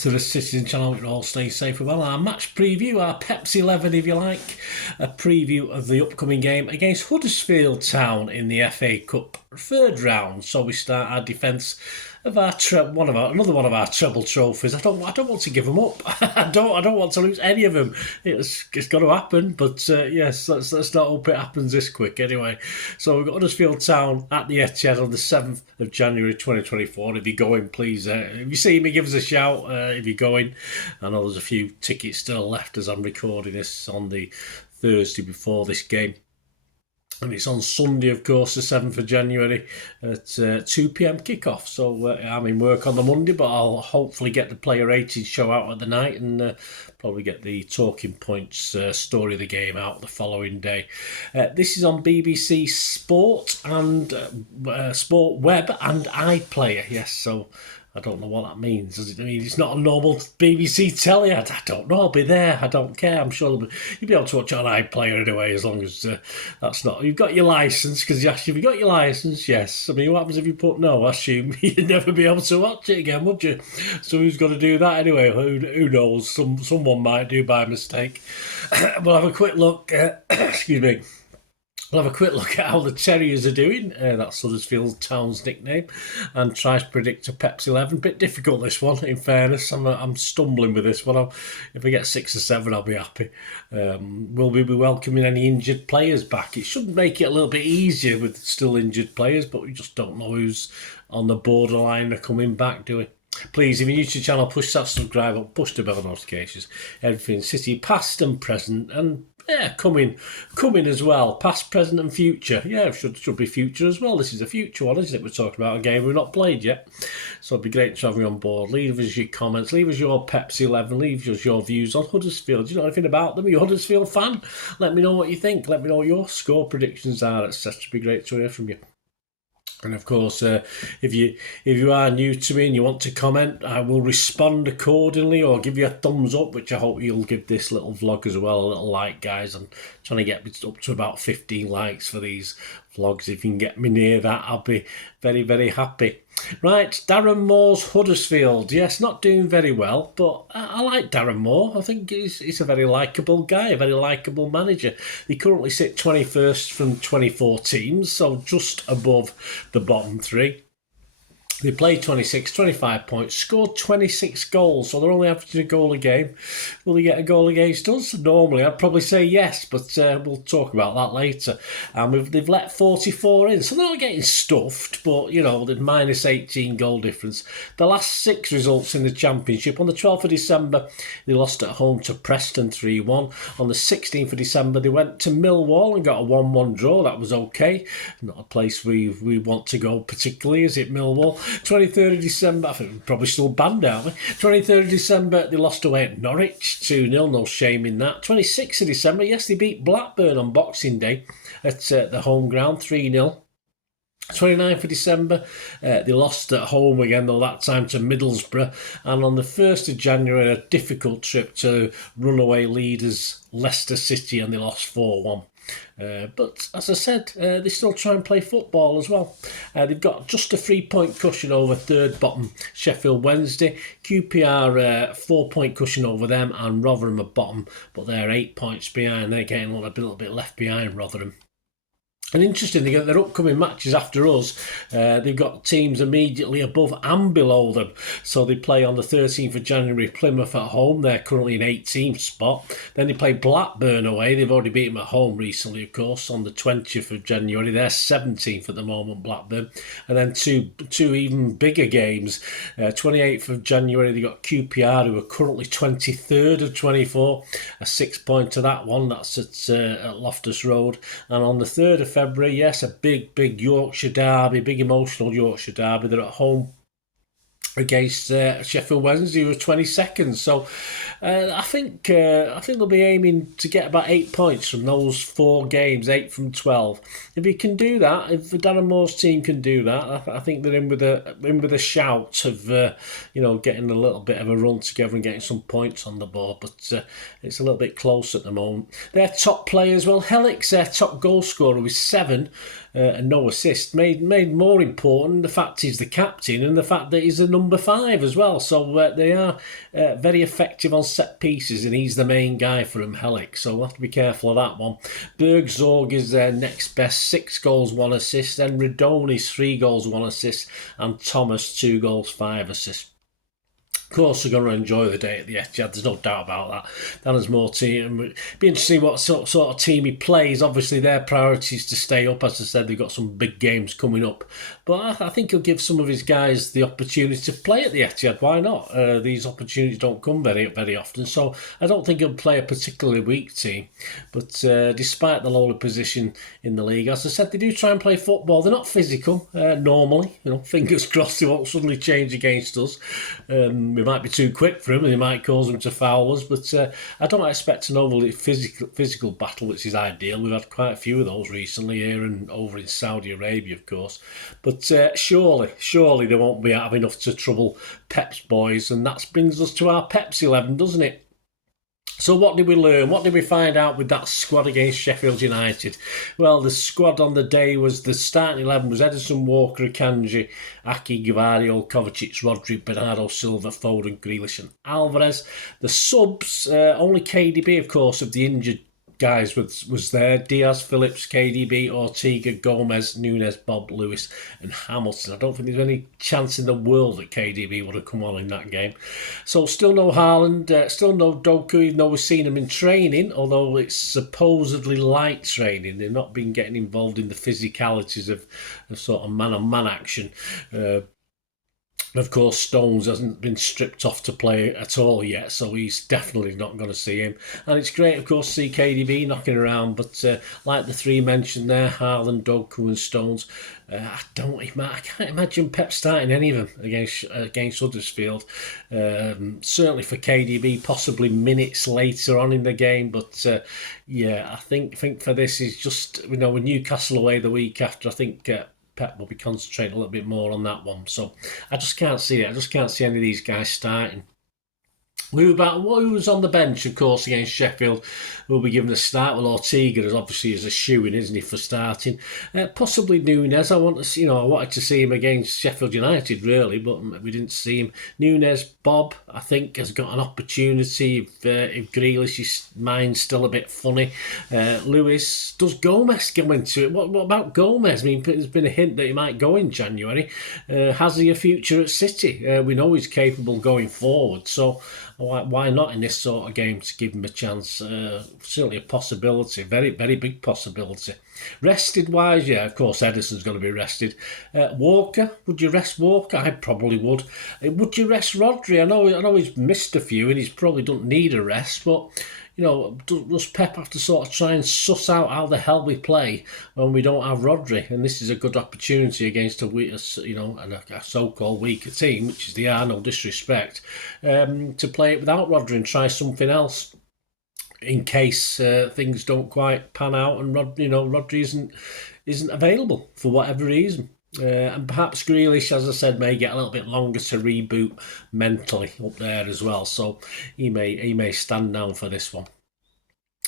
to the Citizen channel. You all stay safe and well. Our match preview, our Pepsi 11 if you like, a preview of the upcoming game against Huddersfield Town in the FA Cup third round. So we start our defence of our another one of our treble trophies. I don't want to give them up. I don't want to lose any of them. It's got to happen. But yes, let's not hope it happens this quick. Anyway, so we've got Huddersfield Town at the Etihad on the 7th of January 2024. If you're going, please, if you see me, give us a shout. If you're going, I know there's a few tickets still left as I'm recording this on the Thursday before this game. And it's on Sunday, of course, the 7th of January at 2 p.m. kickoff. So I'm in work on the Monday, but I'll hopefully get the player rated show out at the night and probably get the talking points story of the game out the following day. This is on BBC Sport and Sport Web and iPlayer. Yes, so I don't know what that means. Does it mean it's not a normal BBC telly? I don't know. I'll be there. I don't care. I'm sure you'll be able to watch it on iPlayer anyway, as long as that's not... You've got your licence, because you asked if you got your licence, yes. I mean, what happens if you put no? I assume you'd never be able to watch it again, would you? So who's going to do that anyway? Who knows? Someone might do by mistake. We'll have a quick look. Excuse me. We'll have a quick look at how the Terriers are doing. That's Huddersfield Town's nickname. And try to predict a Pepsi 11. Bit difficult, this one, in fairness. I'm stumbling with this one. If I get 6 or 7, I'll be happy. Will we be welcoming any injured players back? It should make it a little bit easier with still injured players, but we just don't know who's on the borderline of coming back, do we? Please, if you're new to the channel, push that subscribe button, push the bell notifications. Everything City, past and present, and coming as well. Past, present and future. Yeah, should be future as well. This is a future one, isn't it? We're talking about a game we've not played yet. So it'd be great to have you on board. Leave us your comments. Leave us your Pepsi 11. Leave us your views on Huddersfield. Do you know anything about them? Are you a Huddersfield fan? Let me know what you think. Let me know what your score predictions are, etc. It'd be great to hear from you. And of course, if you are new to me and you want to comment, I will respond accordingly or give you a thumbs up, which I hope you'll give this little vlog as well a little like, guys. I'm trying to get up to about 15 likes for these vlogs. If you can get me near that, I'll be very, very happy. Right, Darren Moore's Huddersfield. Yes, not doing very well, but I like Darren Moore. I think he's a very likeable guy, a very likeable manager. They currently sit 21st from 24 teams, so just above the bottom 3. They played 25 points, scored 26 goals, so they're only averaging a goal a game. Will they get a goal against us? Normally, I'd probably say yes, but we'll talk about that later. And they've let 44 in, so they're not getting stuffed, but, you know, the minus 18 goal difference. The last 6 results in the Championship, on the 12th of December, they lost at home to Preston 3-1. On the 16th of December, they went to Millwall and got a 1-1 draw. That was okay. Not a place we want to go particularly, is it, Millwall? 23rd of December, I think we're probably still banned, aren't we? 23rd of December, they lost away at Norwich 2-0, no shame in that. 26th of December, yes, they beat Blackburn on Boxing Day at the home ground 3-0. 29th of December, they lost at home again, though that time to Middlesbrough. And on the 1st of January, a difficult trip to runaway leaders Leicester City, and they lost 4-1. But as I said, they still try and play football as well. They've got just a 3-point cushion over third bottom Sheffield Wednesday. QPR 4-point cushion over them, and Rotherham are bottom, but they're 8 points behind. They're getting a little bit left behind, Rotherham. And interesting, they get their upcoming matches after us. They've got teams immediately above and below them. So they play on the 13th of January, Plymouth at home. They're currently in 18th spot. Then they play Blackburn away. They've already beaten them at home recently, of course, on the 20th of January. They're 17th at the moment, Blackburn. And then two even bigger games. 28th of January, they got QPR, who are currently 23rd of 24. A 6-point to that one. That's at Loftus Road. And on the 3rd of February, yes, a big Yorkshire derby, big emotional Yorkshire derby. They're at home against Sheffield Wednesday, who are 22nd. So I think they'll be aiming to get about 8 points from those 4 games, 8 from 12. If he can do that, if the Darren Moore's team can do that, I think they're in with a shout of getting a little bit of a run together and getting some points on the board. But it's a little bit close at the moment. Their top players, well, Helix, their top goal scorer, with 7 and no assist. Made more important the fact he's the captain and the fact that he's the number 5 as well. So they are very effective on set pieces, and he's the main guy for him, Helic. So we'll have to be careful of that one. Bergzorg is their next best, 6 goals, 1 assist. Then Radoni's 3 goals, 1 assist, and Thomas 2 goals, 5 assists. Of course, they're going to enjoy the day at the Etihad. There's no doubt about that. That is more team. It'd be interesting to see what sort of team he plays. Obviously, their priority is to stay up. As I said, they've got some big games coming up. But I think he'll give some of his guys the opportunity to play at the Etihad. Why not? These opportunities don't come very, very often. So I don't think he'll play a particularly weak team. But despite the lowly position in the league, as I said, they do try and play football. They're not physical normally. Fingers crossed they won't suddenly change against us. We might be too quick for him, and he might cause him to foul us, but I don't expect an overly physical battle, which is ideal. We've had quite a few of those recently here and over in Saudi Arabia, of course. But surely they won't be have enough to trouble Pep's boys, and that brings us to our Pep's 11, doesn't it? So what did we learn? What did we find out with that squad against Sheffield United? Well, the squad on the day was the starting 11 was Edison, Walker, Akanji, Aki, Gvardiol, Kovacic, Rodri, Bernardo Silva, Foden, Grealish and Alvarez. The subs, only KDB, of course, of the injured guys was there. Diaz, Phillips, KDB, Ortega, Gomez, Nunes, Bob, Lewis and Hamilton. I don't think there's any chance in the world that KDB would have come on in that game. So still no Haaland, still no Doku, even though we've seen him in training, although it's supposedly light training. They've not been getting involved in the physicalities of sort of man-on-man action. Of course, Stones hasn't been stripped off to play at all yet, so he's definitely not going to see him. And it's great, of course, to see KDB knocking around, but like the 3 mentioned there, Haaland, Doku and Stones, I can't imagine Pep starting any of them against Huddersfield. Certainly for KDB, possibly minutes later on in the game, but I think for this is just, with Newcastle away the week after, I think Pep will be concentrating a little bit more on that one. So I just can't see it. I just can't see any of these guys starting. Who was on the bench, of course, against Sheffield will be given a start. Well, Ortega is obviously a shoo-in, isn't he, for starting? Possibly Nunes. I wanted to see him against Sheffield United, really, but we didn't see him. Nunes, Bob, I think, has got an opportunity if Grealish's mind's still a bit funny. Lewis, does Gomez go into it? What about Gomez? I mean, there's been a hint that he might go in January. Has he a future at City? We know he's capable going forward, so why not in this sort of game to give him a chance? Certainly a possibility, very, very big possibility. Rested wise, yeah, of course Edison's going to be rested. Walker, would you rest Walker? I probably would. Would you rest Rodri? I know he's missed a few and he's probably don't need a rest, but does Pep have to sort of try and suss out how the hell we play when we don't have Rodri? And this is a good opportunity against a so-called weaker team, which is the no disrespect, to play it without Rodri and try something else in case things don't quite pan out and Rodri isn't available for whatever reason. And perhaps Grealish, as I said, may get a little bit longer to reboot mentally up there as well. So he may stand down for this one.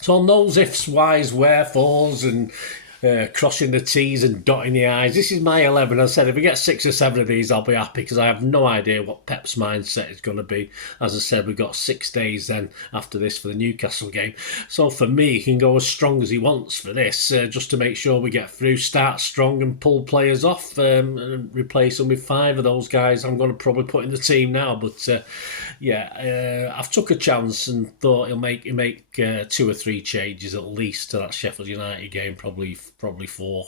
So on those ifs, whys, wherefores, and crossing the T's and dotting the I's. This is my 11. I said if we get 6 or 7 of these, I'll be happy because I have no idea what Pep's mindset is going to be. As I said, we've got 6 days then after this for the Newcastle game. So for me, he can go as strong as he wants for this, just to make sure we get through, start strong and pull players off, and replace them with 5 of those guys I'm going to probably put in the team now. But I've took a chance and thought he'll make 2 or 3 changes at least to that Sheffield United game, probably 4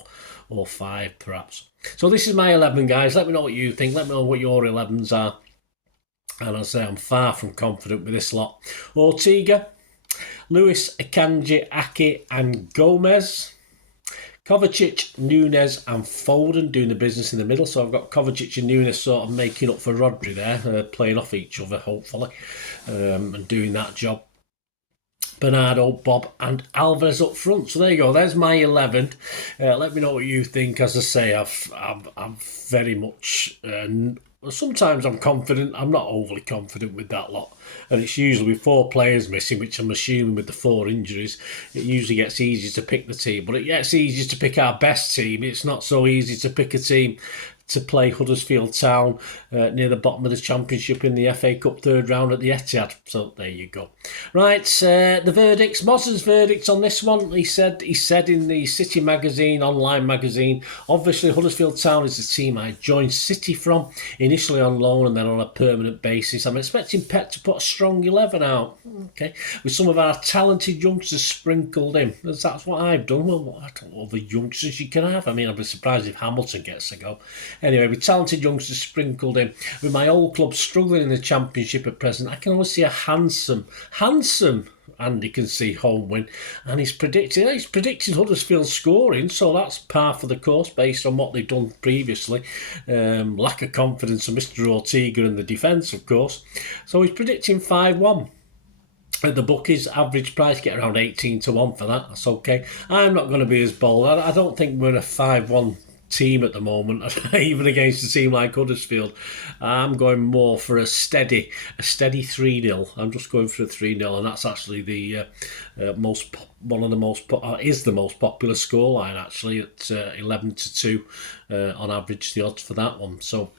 or 5 perhaps. So this is my 11, guys. Let me know what you think. Let me know what your 11s are. And I say I'm far from confident with this lot. Ortega, Lewis, Akanji, Aki and Gomez. Kovacic, Nunes and Foden doing the business in the middle. So I've got Kovacic and Nunes sort of making up for Rodri there, playing off each other hopefully, and doing that job. Bernardo, Bob and Alvarez up front. So there you go. There's my 11. Let me know what you think. As I say, I'm very much... sometimes I'm confident. I'm not overly confident with that lot. And it's usually with 4 players missing, which I'm assuming with the 4 injuries, it usually gets easier to pick the team. But it gets easier to pick our best team. It's not so easy to pick a team to play Huddersfield Town near the bottom of the Championship in the FA Cup third round at the Etihad. So there you go. Right, the verdicts. Moz's verdict on this one. He said in the City magazine, online magazine, obviously Huddersfield Town is the team I joined City from, initially on loan and then on a permanent basis. I'm expecting Pep to put a strong 11 out, okay, with some of our talented youngsters sprinkled in. That's what I've done. Well, what other youngsters you can have? I mean, I'd be surprised if Hamilton gets a go. Anyway, with talented youngsters sprinkled in, with my old club struggling in the Championship at present, I can only see a handsome Andy can see home win, and he's predicted Huddersfield scoring, so that's par for the course based on what they've done previously. Lack of confidence of Mr. Ortega in the defence, of course. So he's predicting 5-1. At the bookies, average price, get around 18 to 1 for that. That's okay. I'm not going to be as bold. I don't think we're a 5-1 team at the moment, even against a team like Huddersfield. I'm going more for a steady 3-0. I'm just going for a 3-0, and that's actually the most popular scoreline actually at 11 to 2 on average, the odds for that one. So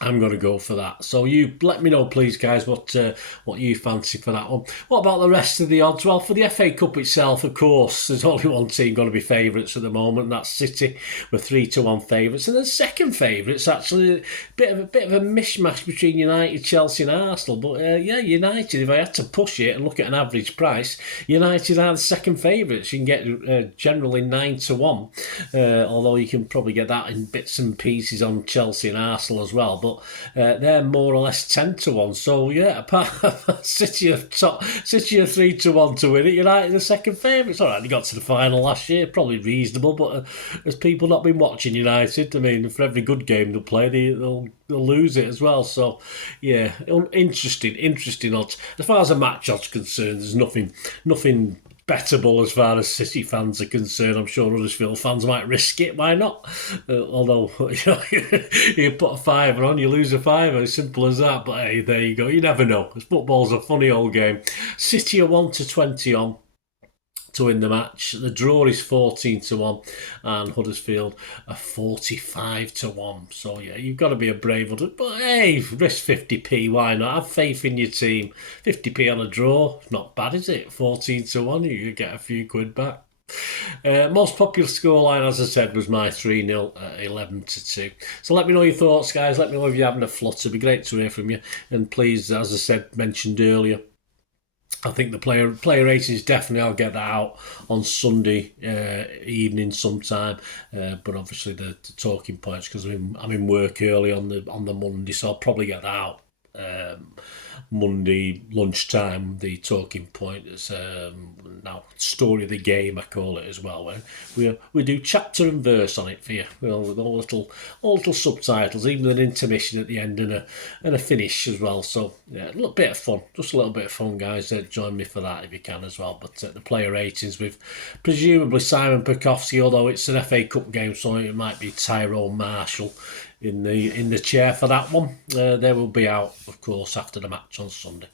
I'm going to go for that. So you let me know, please, guys, what you fancy for that one. What about the rest of the odds? Well, for the FA Cup itself, of course, there's only one team going to be favourites at the moment, and that's City, with 3-1 favourites. And the second favourites, actually, a bit of a mishmash between United, Chelsea and Arsenal. But yeah, United, if I had to push it and look at an average price, United are the second favourites. You can get generally 9-1, although you can probably get that in bits and pieces on Chelsea and Arsenal as well. But they're more or less 10-1. So yeah, apart from City are 3-1 to win it. United the second favourites. All right, they got to the final last year, probably reasonable. But has people not been watching United? I mean, for every good game they'll play, they'll lose it as well. So yeah, interesting odds. As far as the match odds concerned, there's nothing bettable as far as City fans are concerned. I'm sure Huddersfield fans might risk it. Why not? Although, you put a fiver on, you lose a fiver. As simple as that. But hey, there you go. You never know. Football's a funny old game. City are 1-20 on to win the match. The draw is 14-1, and Huddersfield are 45-1. So yeah, you've got to be a brave one. But hey, risk 50p. Why not? Have faith in your team. 50p on a draw, not bad, is it? 14-1, you could get a few quid back. Most popular scoreline, as I said, was my 3-0 at 11-2. So let me know your thoughts, guys. Let me know if you're having a flutter. It'd be great to hear from you. And please, as I said, mentioned earlier, I think the player ratings, definitely I'll get that out on Sunday evening sometime. But obviously the talking points, because I'm in work early on the Monday, so I'll probably get that out Monday lunchtime. The talking point is now story of the game, I call it as well. Where we do chapter and verse on it for you, with all little subtitles, even an intermission at the end and a finish as well. So yeah, a little bit of fun, just a little bit of fun, guys. Join me for that if you can as well. But the player ratings with presumably Simon Pekowski, although it's an FA Cup game, so it might be Tyrone Marshall in the chair for that one. They will be out, of course, after the match on Sunday.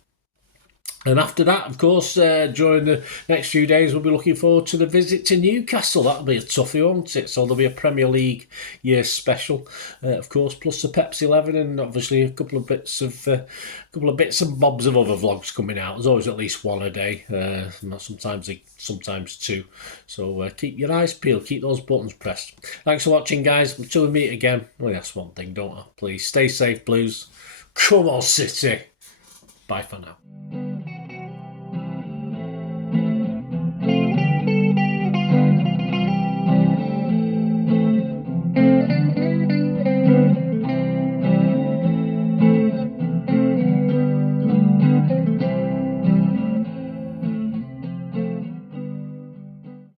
And after that, of course, during the next few days, we'll be looking forward to the visit to Newcastle. That'll be a toughie, won't it? So there'll be a Premier League year special, of course, plus the Pepsi 11, and obviously a couple of bits and bobs of other vlogs coming out. There's always at least one a day, sometimes two. So keep your eyes peeled, keep those buttons pressed. Thanks for watching, guys. Until we meet again, well, that's one thing, don't I? Please stay safe, Blues. Come on, City. Bye for now.